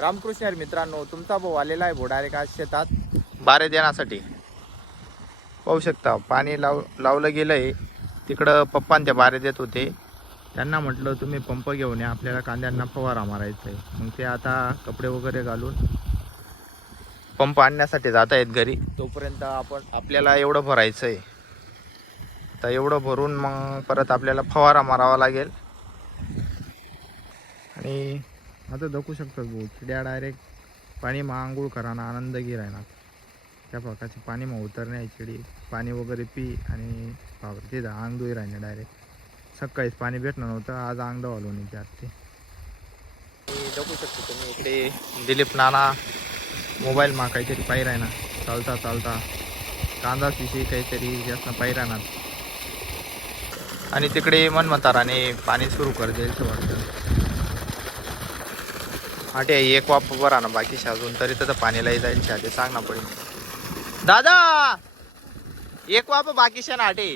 रामकृष्ण मित्रांनो तुमचा भाऊ आलेला आहे भाऊ डायरेक्ट आज शेतात. बारे देण्यासाठी. पाहू शकता पाणी लाव लावलं गेलं आहे तिकडं पप्पान त्या बारे देत होते. त्यांना म्हटलं तुम्ही पंप घेऊन या आपल्याला कांद्यांना फवारा मारायचा आहे मग ते आता कपडे वगैरे घालून पंप आणण्यासाठी जात आहेत घरी. तोपर्यंत आपण आपल्याला एवढं भरायचं आहे आता एवढं भरून मग परत आपल्याला फवारा मारावा लागेल. आणि आता दाखवू शकतात भाऊ चिड्या डायरेक्ट पाणी मग आंघोळ कराना आनंद घे राहणार. त्या प्रकारचे पाणी मग उतरणे चिडी पाणी वगैरे पी आणि बाबर ते अंग धुई राहणे डायरेक्ट सकाळीच पाणी भेटणार नव्हतं आज अंग डवालून त्यात ते दखू शकतो तुम्ही इकडे. दिलीप नाना मोबाईल मा काहीतरी पाही राहणार. चालता चालता. कांदाच विषयी काहीतरी जास्त पाही राहणार. आणि तिकडे मनमताराने पाणी सुरू कर द्यायचं वाटतं. आटे एक वाप बरा ना बाकी अजून. तरी तर पाणीलाही जाईल छाटे सांग ना पडेल दादा! एक वाप बाकी ना आटे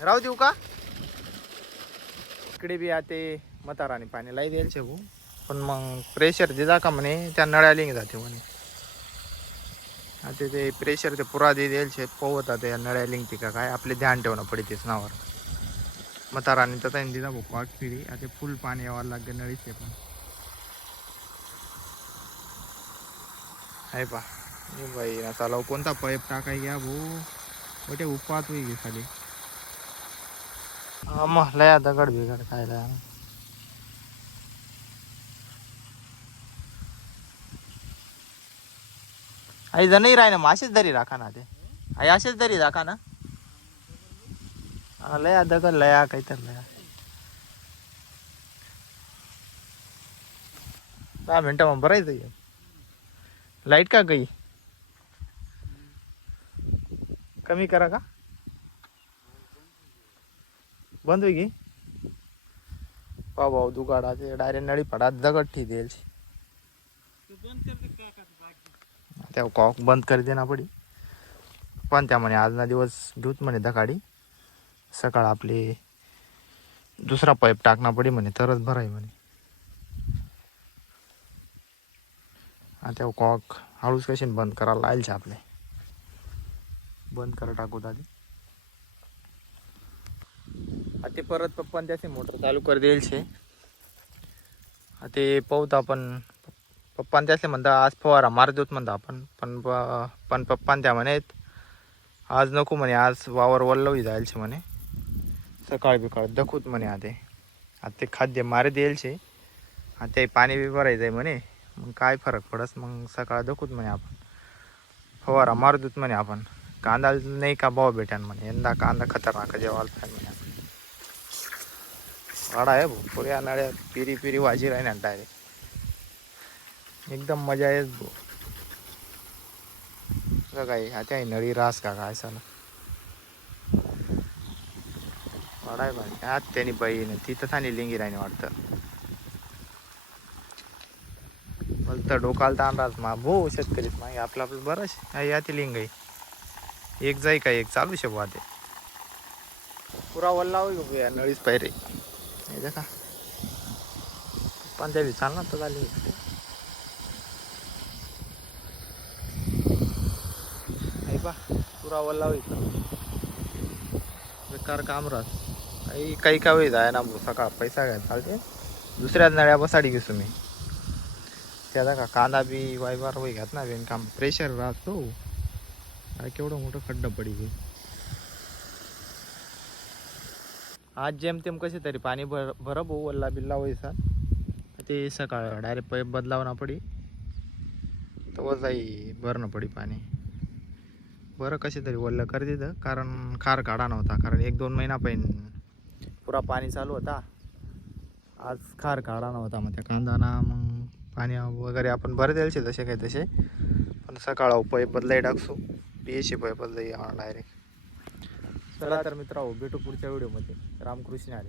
राहू देऊ का? इकडे बी आते मताराने पाणीलाही द्यायचे भाऊ. पण मग प्रेशर दे जा का म्हणे त्या नळ्यालिंग जाते म्हणे. आता ते प्रेशर ते पुरा दे द्यायचे शेत ते नळ्या नळ्यालिंग ते काय? आपले ध्यान ठेवणं पडतेच नावर मताराने तर त्यांनी दिला भाऊ वाट पिढी आता फुल पाणी यावं लागेल नळीचे पण. आहे पा. बाई ना चालाव कोणता पाईप टाकाय घ्या भाऊ मोठे उपात होई गे खाली. मग लया दगड बिगड खायला. आई जणही नाही ना मग असेच दरी राखा ना ते. आई असेच दरी राखा ना. लया दगड लया काहीतरी लया. दहा मिनटं मग बरायचं लाइट का गई? कमी करा का? बंद होई गी पाव दुगाडा ते डायरेक्ट नळी पडा दगड ठी देईल. त्या कॉक बंद कर देना पडी. पण त्या म्हणे आज ना दिवस घेऊत म्हणे दकाडी सकाळ आपले दुसरा पाईप टाकना पडी म्हणे तरच भराय म्हणे. आता कॉक हळूच कशी बंद करायला लागेल छे आपले बंद करा टाकू दादी. आता ते परत पप्पान त्याचे मोटर चालू कर देईल छे ते पाहूत आपण पप्पान त्याचे म्हणता आज फवारा मार देऊत म्हणता आपण पण प- पण पप्पान त्या म्हणे आज नको म्हणे आज वावर वल्लवी जाईल छे म्हणे. सकाळ बिकाळ दखूत म्हणे आते आता ते खाद्य मारे देईल छे आता ते पाणी बी भरायचं आहे म्हणे. मग काय फरक पडस मग सकाळ दखूत म्हणे आपण. फवारा मारदूत म्हणे आपण. कांदा नाही का भाव भेटान म्हणे. यंदा कांदा खतरनाक जेवाल म्हणे आपण. वाडा आहे भाऊ. पुऱ्या नळ्या पिरी पिरी वाजी राहणार डायरेक्ट एकदम मजा येस भाऊ. काही आता आहे नळी रास का काय साला वाडा आहे भाई. आत त्याने बाई तिथं थानी लिंगी राहिनी वाटतं. मला डोकाला ताण राहत मा भो शेतकरीच मागे आपलं आपलं बरंच आहे. या लिंग आहे. एक जाई का एक चालू शे बुवा ते. पुरा वल्ला या नळीच पायरे का पंजाबी पण त्या चालणार तर झाली बा पुरा वल्ला होई बेकार काम राहत. काही काही का होई जाय ना सकाळ पैसा घ्यायला चालते. दुसऱ्याच नळ्या बसाडी घेसू मी. त्याला का कांदा बी वायबार वय घात ना काम. प्रेशर राहतो. काय केवढं मोठं खड्डा पडी गे आज जेमतेम कसे तरी पाणी भर भरब भाऊ वल्ला बिल्ला वयसा ते सकाळ डायरेक्ट पाईप बदलावं ना पडी. तर जाई भरणं पडी पाणी. बरं कसे तरी वल्ल कर दिलं कारण खार काढा नव्हता कारण एक दोन महिना पहिन पुरा पाणी चालू होता. आज खार काढा नव्हता मग त्या कांदाना मग पाणी वगैरे आपण भर द्यायचे तसे काही तसे. पण सकाळ पै बदलाही टाकसू पी एस सी बदलाही बदलाई डायरेक्ट चला तर मित्र भेटू पुढच्या व्हिडिओमध्ये. रामकृष्ण आले.